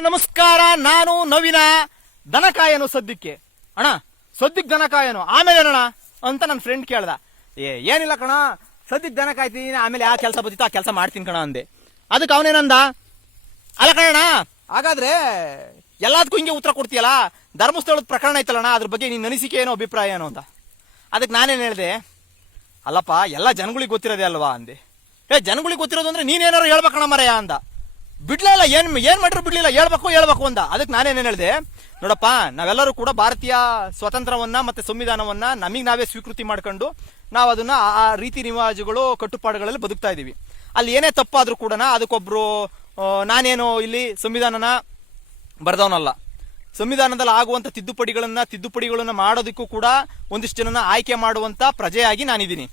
ನಮಸ್ಕಾರ, ನಾನು ನವೀನ, ದನಕಾಯನು ಸದ್ಯಕ್ಕೆ. ಅಣ್ಣ, ಸದ್ಯಕ್ಕೆ ದನಕಾಯನು. ಆಮೇಲೆ ಅಣ್ಣ ಅಂತ ನನ್ನ ಫ್ರೆಂಡ್ ಕೇಳ್ದ. ಏ, ಏನಿಲ್ಲ ಕಣ, ಸದ್ಯಕ್ಕೆ ದನಕಾಯ್ತೀನಿ ಆಮೇಲೆ ಯಾವ ಕೆಲಸ ಬದಿತಾ ಆ ಕೆಲಸ ಮಾಡ್ತೀನಿ ಕಣ ಅಂದೆ. ಅದಕ್ಕೆ ಅವನೇನಂದ? ಅಲ್ಲ ಕಣಣ್ಣ ಹಾಗಾದ್ರೆ ಎಲ್ಲದಕ್ಕೂ ಹಿಂಗೆ ಉತ್ತರ ಕೊಡ್ತೀಯಲ್ಲ? ಧರ್ಮಸ್ಥಳದ ಪ್ರಕರಣ ಐತಲ್ಲಣ್ಣ ಅದ್ರ ಬಗ್ಗೆ ನಿನ್ನ ಅನಿಸಿಕೆ ಏನೋ, ಅಭಿಪ್ರಾಯ ಏನೋ ಅಂತ. ಅದಕ್ಕೆ ನಾನೇನು ಹೇಳಿದೆ? ಅಲ್ಲಪ್ಪ, ಎಲ್ಲ ಜನಗಳಿಗೆ ಗೊತ್ತಿರೋದೇ ಅಲ್ವಾ ಅಂದೆ. ಏ, ಜನಗಳಿಗೆ ಗೊತ್ತಿರೋದು ಅಂದ್ರೆ ನೀನೇನಾರು ಹೇಳ್ಬೇಕಣ್ಣ ಮರೆಯ ಅಂದ ಬಿಡ್ಲೇ ಇಲ್ಲ ಏನ್ ಏನ್ ಮಾಡ್ರು ಬಿಡ್ಲಿಲ್ಲ, ಹೇಳ್ಬೇಕು ಹೇಳ್ಬೇಕು ಅಂತ ಅದಕ್ಕೆ ನಾನೇನೇನು ಹೇಳಿದೆ? ನೋಡಪ್ಪ, ನಾವೆಲ್ಲರೂ ಕೂಡ ಭಾರತೀಯ ಸ್ವಾತಂತ್ರ್ಯವನ್ನ ಮತ್ತೆ ಸಂವಿಧಾನವನ್ನ ನಮಗೆ ನಾವೇ ಸ್ವೀಕೃತಿ ಮಾಡ್ಕೊಂಡು ನಾವು ಅದನ್ನ ಆ- ರೀತಿ ರಿವಾಜುಗಳು, ಕಟ್ಟುಪಾಡುಗಳಲ್ಲಿ ಬದುಕ್ತಾ ಇದೀವಿ. ಅಲ್ಲಿ ಏನೇ ತಪ್ಪಾದ್ರೂ ಕೂಡ ಅದಕ್ಕೊಬ್ರು ನಾನೇನು ಇಲ್ಲಿ ಸಂವಿಧಾನನ ಬರ್ದವನಲ್ಲ. ಸಂವಿಧಾನದಲ್ಲಿ ಆಗುವಂತ ತಿದ್ದುಪಡಿಗಳನ್ನ ತಿದ್ದುಪಡಿಗಳನ್ನ ಮಾಡೋದಕ್ಕೂ ಕೂಡ ಒಂದಿಷ್ಟು ಜನನ ಆಯ್ಕೆ ಮಾಡುವಂತ ಪ್ರಜೆಯಾಗಿ ನಾನಿದ್ದೀನಿ.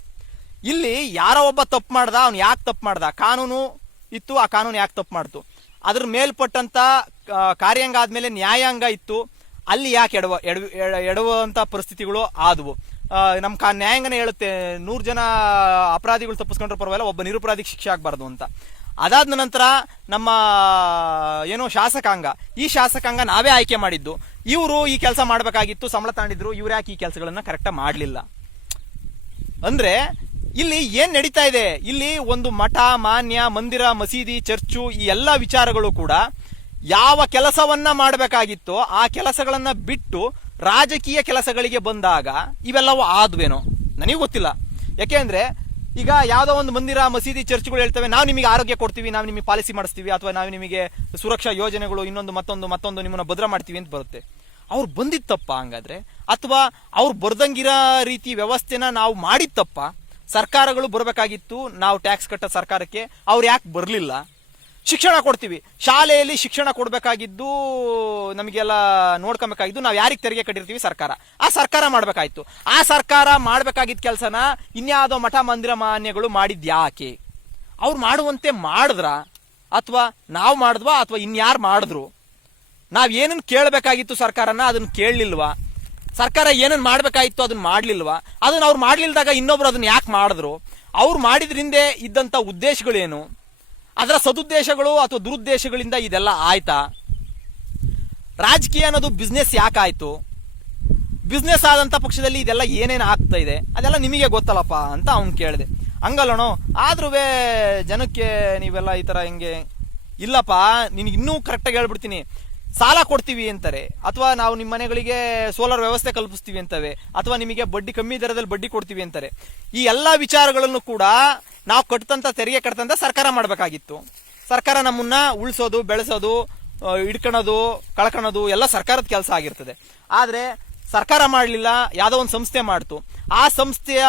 ಇಲ್ಲಿ ಯಾರೋ ಒಬ್ಬ ತಪ್ಪು ಮಾಡ್ದ, ಅವ್ನು ಯಾಕೆ ತಪ್ಪು ಮಾಡ್ದ? ಕಾನೂನು ಇತ್ತು, ಆ ಕಾನೂನು ಯಾಕೆ ತಪ್ಪು ಮಾಡ್ತು? ಅದ್ರ ಮೇಲ್ಪಟ್ಟಂತ ಕಾರ್ಯಾಂಗ ಆದ್ಮೇಲೆ ನ್ಯಾಯಾಂಗ ಇತ್ತು. ಅಲ್ಲಿ ಯಾಕೆ ಎಡವ ಎಡವಂತ ಎಡ- ಎಡವುವಂತ ಪರಿಸ್ಥಿತಿಗಳು ಆದವು. ನಮ್ಮ ನಮ್ ಕಾ, ನ್ಯಾಯಾಂಗನೇ ಹೇಳುತ್ತೆ, ನೂರು ಜನ ಅಪರಾಧಿಗಳು ತಪ್ಪಿಸ್ಕೊಂಡ್ರೆ ಪರವಾಗಿಲ್ಲ, ಒಬ್ಬ ನಿರುಪರಾಧಿಗೆ ಶಿಕ್ಷೆ ಆಗ್ಬಾರ್ದು ಅಂತ. ಅದಾದ ನಂತರ ನಮ್ಮ, ಏನೋ ಶಾಸಕಾಂಗ, ಈ ಶಾಸಕಾಂಗ ನಾವೇ ಆಯ್ಕೆ ಮಾಡಿದ್ದು. ಇವರು ಈ ಕೆಲಸ ಮಾಡಬೇಕಾಗಿತ್ತು, ಸಂಬಳ ತಾಂಡಿದ್ರು, ಇವ್ರು ಯಾಕೆ ಈ ಕೆಲಸಗಳನ್ನ ಕರೆಕ್ಟಾಗಿ ಮಾಡಲಿಲ್ಲ? ಅಂದ್ರೆ ಇಲ್ಲಿ ಏನ್ ನಡೀತಾ ಇದೆ? ಇಲ್ಲಿ ಒಂದು ಮಠ, ಮಾನ್ಯ, ಮಂದಿರ, ಮಸೀದಿ, ಚರ್ಚು, ಈ ಎಲ್ಲ ವಿಚಾರಗಳು ಕೂಡ ಯಾವ ಕೆಲಸವನ್ನ ಮಾಡಬೇಕಾಗಿತ್ತೋ ಆ ಕೆಲಸಗಳನ್ನ ಬಿಟ್ಟು ರಾಜಕೀಯ ಕೆಲಸಗಳಿಗೆ ಬಂದಾಗ ಇವೆಲ್ಲವೂ ಆದ್ವೇನೋ? ನನಗೆ ಗೊತ್ತಿಲ್ಲ. ಯಾಕೆಂದ್ರೆ ಈಗ ಯಾವುದೋ ಒಂದು ಮಂದಿರ, ಮಸೀದಿ, ಚರ್ಚ್ಗಳು ಹೇಳ್ತವೆ, ನಾವು ನಿಮಗೆ ಆರೋಗ್ಯ ಕೊಡ್ತೀವಿ, ನಾವು ನಿಮಗೆ ಪಾಲಿಸಿ ಮಾಡಿಸ್ತೀವಿ, ಅಥವಾ ನಾವು ನಿಮಗೆ ಸುರಕ್ಷಾ ಯೋಜನೆಗಳು, ಇನ್ನೊಂದು ಮತ್ತೊಂದು ಮತ್ತೊಂದು ನಿಮ್ಮನ್ನ ಭದ್ರ ಮಾಡ್ತೀವಿ ಅಂತ ಬರುತ್ತೆ. ಅವ್ರು ಬಂದಿತ್ತಪ್ಪ ಹಂಗಾದ್ರೆ? ಅಥವಾ ಅವ್ರು ಬರ್ದಂಗಿರೋ ರೀತಿ ವ್ಯವಸ್ಥೆನ ನಾವು ಮಾಡಿದ ತಪ್ಪ ಸರ್ಕಾರಗಳು ಬರಬೇಕಾಗಿತ್ತು, ನಾವು ಟ್ಯಾಕ್ಸ್ ಕಟ್ಟ ಸರ್ಕಾರಕ್ಕೆ, ಅವ್ರು ಯಾಕೆ ಬರಲಿಲ್ಲ? ಶಿಕ್ಷಣ ಕೊಡ್ತೀವಿ. ಶಾಲೆಯಲ್ಲಿ ಶಿಕ್ಷಣ ಕೊಡಬೇಕಾಗಿದ್ದು, ನಮಗೆಲ್ಲ ನೋಡ್ಕೊಬೇಕಾಗಿದ್ದು, ನಾವು ಯಾರಿಗೆ ತೆರಿಗೆ ಕಟ್ಟಿರ್ತೀವಿ ಸರ್ಕಾರ. ಆ ಸರ್ಕಾರ ಮಾಡಬೇಕಾಯ್ತು. ಆ ಸರ್ಕಾರ ಮಾಡಬೇಕಾಗಿದ್ದ ಕೆಲಸನ ಇನ್ಯಾವುದೋ ಮಠ ಮಂದಿರ ಮಾನ್ಯಗಳು ಮಾಡಿದ್ಯಾಕೆ ಅವ್ರು ಮಾಡುವಂತೆ ಮಾಡಿದ್ರ? ಅಥವಾ ನಾವು ಮಾಡಿದ್ವಾ? ಅಥವಾ ಇನ್ಯಾರು ಮಾಡಿದ್ರು? ನಾವು ಏನನ್ನು ಕೇಳಬೇಕಾಗಿತ್ತು ಸರ್ಕಾರನ ಅದನ್ನು ಕೇಳಲಿಲ್ವಾ? ಸರ್ಕಾರ ಏನೇನು ಮಾಡಬೇಕಾಗಿತ್ತು ಅದನ್ನ ಮಾಡಲಿಲ್ವಾ? ಅದನ್ನ ಅವ್ರು ಮಾಡಲಿಲ್ದಾಗ ಇನ್ನೊಬ್ರು ಅದನ್ನು ಯಾಕೆ ಮಾಡಿದ್ರು? ಅವ್ರು ಮಾಡಿದ್ರಿಂದ ಇದ್ದಂಥ ಉದ್ದೇಶಗಳೇನು? ಅದರ ಸದುದ್ದೇಶಗಳು ಅಥವಾ ದುರುದ್ದೇಶಗಳಿಂದ ಇದೆಲ್ಲ ಆಯ್ತಾ? ರಾಜಕೀಯ ಅನ್ನೋದು ಬಿಸ್ನೆಸ್ ಯಾಕಾಯಿತು? ಬಿಸ್ನೆಸ್ ಆದಂಥ ಪಕ್ಷದಲ್ಲಿ ಇದೆಲ್ಲ ಏನೇನು ಆಗ್ತಾ ಇದೆ? ಅದೆಲ್ಲ ನಿಮಗೆ ಗೊತ್ತಲ್ಲಪ್ಪ ಅಂತ ಅವ್ನು ಕೇಳಿದೆ. ಹಂಗಲ್ಲಣೋ ಆದ್ರೂ ಜನಕ್ಕೆ ನೀವೆಲ್ಲ ಈ ಥರ ಹಿಂಗೆ ಇಲ್ಲಪ್ಪ, ನಿನಗೆ ಇನ್ನೂ ಕರೆಕ್ಟಾಗಿ ಹೇಳ್ಬಿಡ್ತೀನಿ. ಸಾಲ ಕೊಡ್ತೀವಿ ಅಂತಾರೆ ಅಥವಾ ನಾವು ನಿಮ್ಮ ಮನೆಗಳಿಗೆ ಸೋಲಾರ್ ವ್ಯವಸ್ಥೆ ಕಲ್ಪಿಸ್ತೀವಿ ಅಂತವೆ ಅಥವಾ ನಿಮಗೆ ಬಡ್ಡಿ ಕಮ್ಮಿ ದರದಲ್ಲಿ ಬಡ್ಡಿ ಕೊಡ್ತೀವಿ ಅಂತಾರೆ ಈ ಎಲ್ಲಾ ವಿಚಾರಗಳನ್ನು ಕೂಡ ನಾವು ಕಟ್ಟಂತ ತೆರಿಗೆ ಕಟ್ಟಂತ ಸರ್ಕಾರ ಮಾಡಬೇಕಾಗಿತ್ತು. ಸರ್ಕಾರ ನಮ್ಮನ್ನ ಉಳಿಸೋದು, ಬೆಳೆಸೋದು ಹಿಡ್ಕೊಳೋದು ಕಳ್ಕೊಳೋದು ಎಲ್ಲ ಸರ್ಕಾರದ ಕೆಲಸ ಆಗಿರ್ತದೆ. ಆದರೆ ಸರ್ಕಾರ ಮಾಡಲಿಲ್ಲ, ಯಾವುದೋ ಒಂದು ಸಂಸ್ಥೆ ಮಾಡ್ತು. ಆ ಸಂಸ್ಥೆಯ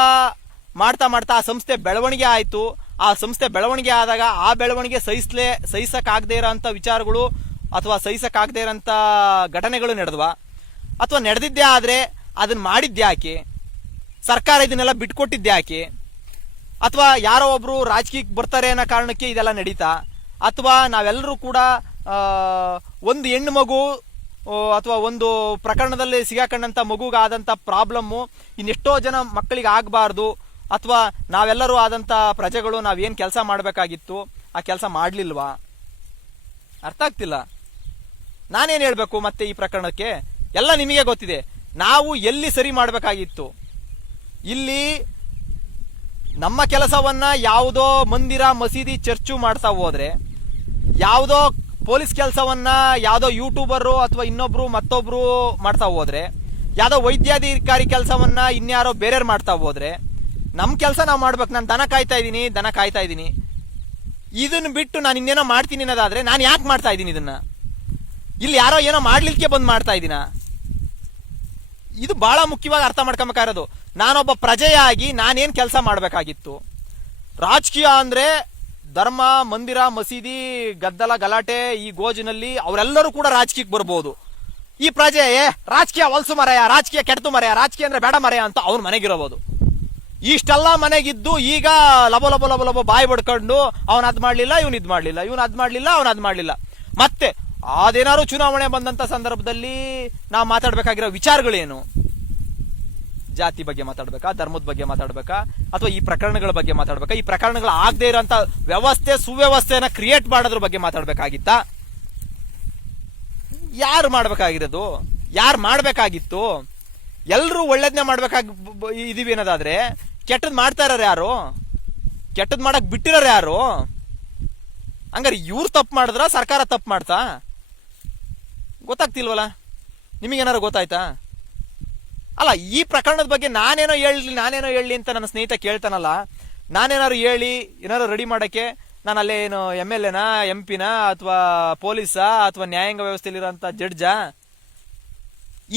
ಮಾಡ್ತಾ ಮಾಡ್ತಾ ಆ ಸಂಸ್ಥೆ ಬೆಳವಣಿಗೆ ಆಯಿತು. ಆ ಸಂಸ್ಥೆ ಬೆಳವಣಿಗೆ ಆದಾಗ ಆ ಬೆಳವಣಿಗೆ ಸಹಿಸ್ಲೇ, ಸಹಿಸಕ್ಕಾಗದೇ ಇರೋಂಥ ವಿಚಾರಗಳು ಅಥವಾ ಸಹಿಸಕ್ಕಾಗದೇ ಇರೋಂಥ ಘಟನೆಗಳು ನಡೆದ್ವಾ? ಅಥವಾ ನಡೆದಿದ್ದೇ ಆದರೆ ಅದನ್ನ ಮಾಡಿದ್ಯಾಕೆ ಸರ್ಕಾರ ಇದನ್ನೆಲ್ಲ ಬಿಟ್ಕೊಟ್ಟಿದ್ದ್ಯಾಕೆ? ಅಥವಾ ಯಾರೋ ಒಬ್ಬರು ರಾಜಕೀಯಕ್ಕೆ ಬರ್ತಾರೆ ಅನ್ನೋ ಕಾರಣಕ್ಕೆ ಇದೆಲ್ಲ ನಡೀತಾ? ಅಥವಾ ನಾವೆಲ್ಲರೂ ಕೂಡ ಒಂದು ಹೆಣ್ಣು ಮಗು ಅಥವಾ ಒಂದು ಪ್ರಕರಣದಲ್ಲಿ ಸಿಗಾಕಂಡಂಥ ಮಗುಗಾದಂಥ ಪ್ರಾಬ್ಲಮ್ಮು ಇನ್ನೆಷ್ಟೋ ಜನ ಮಕ್ಕಳಿಗೆ ಆಗಬಾರ್ದು. ಅಥವಾ ನಾವೆಲ್ಲರೂ ಆದಂಥ ಪ್ರಜೆಗಳು ನಾವೇನು ಕೆಲಸ ಮಾಡಬೇಕಾಗಿತ್ತು? ಆ ಕೆಲಸ ಮಾಡಲಿಲ್ವಾ? ಅರ್ಥ ಆಗ್ತಿಲ್ಲ. ನಾನೇನ್ ಹೇಳಬೇಕು ಮತ್ತೆ ಈ ಪ್ರಕರಣಕ್ಕೆ? ಎಲ್ಲ ನಿಮಗೆ ಗೊತ್ತಿದೆ. ನಾವು ಎಲ್ಲಿ ಸರಿ ಮಾಡಬೇಕಾಗಿತ್ತು? ಇಲ್ಲಿ ನಮ್ಮ ಕೆಲಸವನ್ನ ಯಾವುದೋ ಮಂದಿರ, ಮಸೀದಿ, ಚರ್ಚು ಮಾಡ್ತಾ ಹೋದ್ರೆ, ಯಾವುದೋ ಪೊಲೀಸ್ ಕೆಲಸವನ್ನ ಯಾವುದೋ ಯೂಟ್ಯೂಬರು ಅಥವಾ ಇನ್ನೊಬ್ರು ಮತ್ತೊಬ್ರು ಮಾಡ್ತಾ ಹೋದ್ರೆ, ಯಾವುದೋ ವೈದ್ಯಾಧಿಕಾರಿ ಕೆಲಸವನ್ನ ಇನ್ಯಾರೋ ಬೇರೆಯವ್ರು ಮಾಡ್ತಾ ಹೋದ್ರೆ ನಮ್ಮ ಕೆಲಸ ನಾವು ಮಾಡ್ಬೇಕು. ನಾನು ದನ ಕಾಯ್ತಾ ಇದ್ದೀನಿ, ದನ ಕಾಯ್ತಾ ಇದ್ದೀನಿ. ಇದನ್ನು ಬಿಟ್ಟು ನಾನು ಇನ್ನೇನೋ ಮಾಡ್ತೀನಿ ಅನ್ನೋದಾದ್ರೆ ನಾನು ಯಾಕೆ ಮಾಡ್ತಾ ಇದ್ದೀನಿ ಇದನ್ನ? ಇಲ್ಲಿ ಯಾರೋ ಏನೋ ಮಾಡ್ಲಿಕ್ಕೆ ಬಂದ್ ಮಾಡ್ತಾ ಇದ್ದೀನಾ? ಇದು ಬಹಳ ಮುಖ್ಯವಾಗಿ ಅರ್ಥ ಮಾಡ್ಕೊಬೇಕಾಗಿರೋದು ನಾನೊಬ್ಬ ಪ್ರಜೆಯಾಗಿ ನಾನೇನ್ ಕೆಲಸ ಮಾಡಬೇಕಾಗಿತ್ತು. ರಾಜಕೀಯ ಅಂದ್ರೆ ಧರ್ಮ, ಮಂದಿರ, ಮಸೀದಿ, ಗದ್ದಲ, ಗಲಾಟೆ ಈ ಗೋಜಿನಲ್ಲಿ ಅವರೆಲ್ಲರೂ ಕೂಡ ರಾಜಕೀಯಕ್ಕೆ ಬರ್ಬೋದು. ಈ ಪ್ರಜೆ ರಾಜಕೀಯ ಹೊಲಸು ಮರೆಯ, ರಾಜಕೀಯ ಕೆಡ್ತು ಮರೆಯ, ರಾಜಕೀಯ ಅಂದ್ರೆ ಬೇಡ ಮರೆಯ ಅಂತ ಅವ್ನ ಮನೆಗಿರಬಹುದು ಇಷ್ಟೆಲ್ಲ ಮನೆಗಿದ್ದು ಈಗ ಲಬ ಲಬ ಲಬ ಲಬ ಬಾಯಿ ಬಡ್ಕೊಂಡು, ಅವನ್ ಅದ್ ಮಾಡ್ಲಿಲ್ಲ, ಇವನ್ ಇದ್ ಮಾಡ್ಲಿಲ್ಲ, ಇವನ್ ಅದ್ ಮಾಡ್ಲಿಲ್ಲ, ಅವನ್ ಅದ್ ಮಾಡ್ಲಿಲ್ಲ ಮತ್ತೆ ಅದೇನಾದ್ರು ಚುನಾವಣೆ ಬಂದಂತ ಸಂದರ್ಭದಲ್ಲಿ ನಾವು ಮಾತಾಡ್ಬೇಕಾಗಿರೋ ವಿಚಾರಗಳೇನು? ಜಾತಿ ಬಗ್ಗೆ ಮಾತಾಡ್ಬೇಕಾ, ಧರ್ಮದ ಬಗ್ಗೆ ಮಾತಾಡ್ಬೇಕಾ, ಅಥವಾ ಈ ಪ್ರಕರಣಗಳ ಬಗ್ಗೆ ಮಾತಾಡ್ಬೇಕಾ? ಈ ಪ್ರಕರಣಗಳು ಆಗದೆ ಇರೋಂತ ವ್ಯವಸ್ಥೆ, ಸುವ್ಯವಸ್ಥೆಯನ್ನ ಕ್ರಿಯೇಟ್ ಮಾಡೋದ್ರ ಬಗ್ಗೆ ಮಾತಾಡ್ಬೇಕಾಗಿತ್ತಾ? ಯಾರು ಮಾಡ್ಬೇಕಾಗಿರೋದು? ಯಾರು ಮಾಡ್ಬೇಕಾಗಿತ್ತು? ಎಲ್ಲರೂ ಒಳ್ಳೇದನ್ನೇ ಮಾಡ್ಬೇಕಾಗಿ ಇದೀವಿ ಅನ್ನೋದಾದ್ರೆ ಕೆಟ್ಟದ್ ಮಾಡ್ತಾ ಇರೋರು ಯಾರು? ಕೆಟ್ಟದ್ ಮಾಡಕ್ ಬಿಟ್ಟಿರೋರು ಯಾರು? ಹಂಗಾರೆ ಇವ್ರು ತಪ್ಪು ಮಾಡಿದ್ರ ಸರ್ಕಾರ ತಪ್ಪು ಮಾಡ್ತಾ? ಗೊತ್ತಾಗ್ತಿಲ್ವಲ್ಲ? ನಿಮಗೇನಾರು ಗೊತ್ತಾಯ್ತಾ? ಅಲ್ಲ, ಈ ಪ್ರಕರಣದ ಬಗ್ಗೆ ನಾನೇನೋ ಹೇಳಲಿ, ನಾನೇನೋ ಹೇಳಿ ಅಂತ ನನ್ನ ಸ್ನೇಹಿತ ಕೇಳ್ತಾನಲ್ಲ ನಾನೇನಾರು ಹೇಳಿ ಏನಾರು ರೆಡಿ ಮಾಡೋಕ್ಕೆ ನಾನು ಅಲ್ಲೇ ಏನು ಎಂ ಎಲ್ ಎನಾ ಎಂ ಪಿನ ಅಥವಾ ಪೊಲೀಸಾ ಅಥವಾ ನ್ಯಾಯಾಂಗ ವ್ಯವಸ್ಥೆಯಲ್ಲಿರೋಂಥ ಜಡ್ಜಾ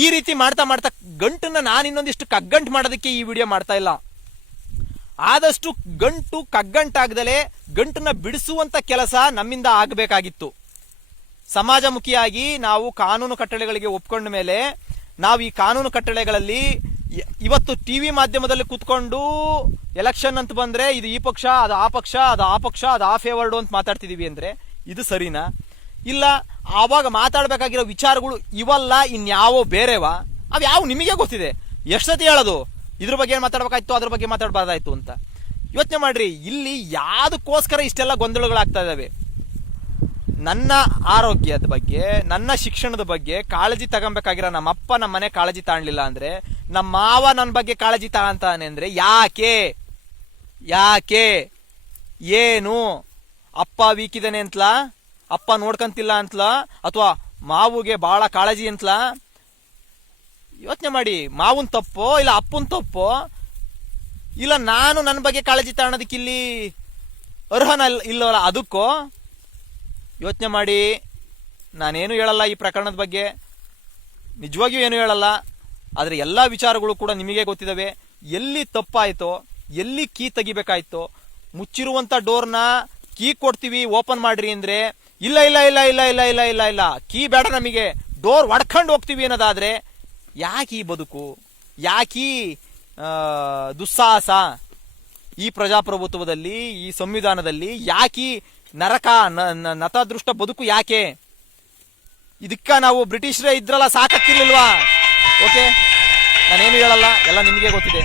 ಈ ರೀತಿ ಮಾಡ್ತಾ ಮಾಡ್ತಾ ಗಂಟನ್ನ ನಾನು ಇನ್ನೊಂದಿಷ್ಟು ಕಗ್ಗಂಟು ಮಾಡೋದಕ್ಕೆ ಈ ವಿಡಿಯೋ ಮಾಡ್ತಾ ಇಲ್ಲ. ಆದಷ್ಟು ಗಂಟು ಕಗ್ಗಂಟಾಗ್ದಲೆ ಗಂಟನ್ನ ಬಿಡಿಸುವಂಥ ಕೆಲಸ ನಮ್ಮಿಂದ ಆಗಬೇಕಾಗಿತ್ತು. ಸಮಾಜಮುಖಿಯಾಗಿ ನಾವು ಕಾನೂನು ಕಟ್ಟಳೆಗಳಿಗೆ ಒಪ್ಕೊಂಡ ಮೇಲೆ ನಾವು ಈ ಕಾನೂನು ಕಟ್ಟಳೆಗಳಲ್ಲಿ ಇವತ್ತು ಟಿ ವಿ ಮಾಧ್ಯಮದಲ್ಲಿ ಕೂತ್ಕೊಂಡು ಎಲೆಕ್ಷನ್ ಅಂತ ಬಂದ್ರೆ ಇದು ಈ ಪಕ್ಷ, ಅದು ಆ ಪಕ್ಷ, ಅದು ಆ ಪಕ್ಷ, ಅದು ಆ ಫೇವರ್ಡು ಅಂತ ಮಾತಾಡ್ತಿದೀವಿ ಅಂದ್ರೆ ಇದು ಸರಿನಾ? ಇಲ್ಲ, ಆವಾಗ ಮಾತಾಡಬೇಕಾಗಿರೋ ವಿಚಾರಗಳು ಇವಲ್ಲ, ಇನ್ಯಾವ ಬೇರೆವಾ? ಅವು ಯಾವ ನಿಮಗೆ ಗೊತ್ತಿದೆ. ಎಷ್ಟತಿ ಹೇಳೋದು? ಇದ್ರ ಬಗ್ಗೆ ಏನು ಮಾತಾಡ್ಬೇಕಾಯ್ತು, ಅದ್ರ ಬಗ್ಗೆ ಮಾತಾಡಬಾರ್ದಾಯ್ತು ಅಂತ. ಯೋಚನೆ ಮಾಡ್ರಿ, ಇಲ್ಲಿ ಯಾವ್ದಕ್ಕೋಸ್ಕರ ಇಷ್ಟೆಲ್ಲ ಗೊಂದಲಗಳಾಗ್ತಾ ಇದಾವೆ? ನನ್ನ ಆರೋಗ್ಯದ ಬಗ್ಗೆ, ನನ್ನ ಶಿಕ್ಷಣದ ಬಗ್ಗೆ ಕಾಳಜಿ ತಗೊಬೇಕಾಗಿರೋ ನಮ್ಮ ಅಪ್ಪ ನಮ್ಮ ಮನೆ ಕಾಳಜಿ ತಾಣ್ಲಿಲ್ಲ ಅಂದ್ರೆ, ನಮ್ಮ ಮಾವ ನನ್ನ ಬಗ್ಗೆ ಕಾಳಜಿ ತಗೊಂತಾನೆ ಅಂದ್ರೆ ಯಾಕೆ? ಯಾಕೆ? ಏನು? ಅಪ್ಪ ವೀಕಿದಾನೆ ಅಂತಲಾ? ಅಪ್ಪ ನೋಡ್ಕಂತಿಲ್ಲ ಅಂತಲಾ? ಅಥವಾ ಮಾವುಗೆ ಬಹಳ ಕಾಳಜಿ ಅಂತಲಾ? ಯೋಚನೆ ಮಾಡಿ, ಮಾವನ್ ತಪ್ಪೋ ಇಲ್ಲ ಅಪ್ಪನ ತಪ್ಪೋ? ಇಲ್ಲ ನಾನು ನನ್ನ ಬಗ್ಗೆ ಕಾಳಜಿ ತಗೊಳೋದಕ್ಕೆ ಇಲ್ಲಿ ಅರ್ಹನ ಇಲ್ಲವಲ್ಲ, ಅದಕ್ಕೋ? ಯೋಚನೆ ಮಾಡಿ, ನಾನೇನು ಹೇಳಲ್ಲ ಈ ಪ್ರಕರಣದ ಬಗ್ಗೆ. ನಿಜವಾಗಿಯೂ ಏನು ಹೇಳಲ್ಲ. ಆದರೆ ಎಲ್ಲ ವಿಚಾರಗಳು ಕೂಡ ನಿಮಗೆ ಗೊತ್ತಿದ್ದಾವೆ ಎಲ್ಲಿ ತಪ್ಪಾಯಿತೋ, ಎಲ್ಲಿ ಕೀ ತೆಗಿಬೇಕಾಯ್ತೋ ಮುಚ್ಚಿರುವಂಥ ಡೋರ್ನ ಕೀ ಕೊಡ್ತೀವಿ, ಓಪನ್ ಮಾಡ್ರಿ ಅಂದರೆ, ಇಲ್ಲ ಇಲ್ಲ ಇಲ್ಲ ಇಲ್ಲ ಇಲ್ಲ ಇಲ್ಲ ಇಲ್ಲ ಇಲ್ಲ, ಕೀ ಬೇಡ ನಮಗೆ. ಡೋರ್ ಒಡ್ಕೊಂಡು ಹೋಗ್ತೀವಿ ಅನ್ನೋದಾದರೆ, ಯಾಕೆ ಈ ಬದುಕು? ಯಾಕೀ ದುಸ್ಸಾಹಸ? ಈ ಪ್ರಜಾಪ್ರಭುತ್ವದಲ್ಲಿ, ಈ ಸಂವಿಧಾನದಲ್ಲಿ ಯಾಕಿ ನರಕ ನತದೃಷ್ಟ ಬದುಕು ಯಾಕೆ? ಇದಕ್ಕ ನಾವು ಬ್ರಿಟಿಷರೇ ಇದ್ರಲ್ಲ ಸಾಕತ್ತಿರ್ಲಿಲ್ವಾ? ಓಕೆ ನಾನೇನು ಹೇಳಲ್ಲ, ಎಲ್ಲ ನಿಮಗೆ ಗೊತ್ತಿದೆ.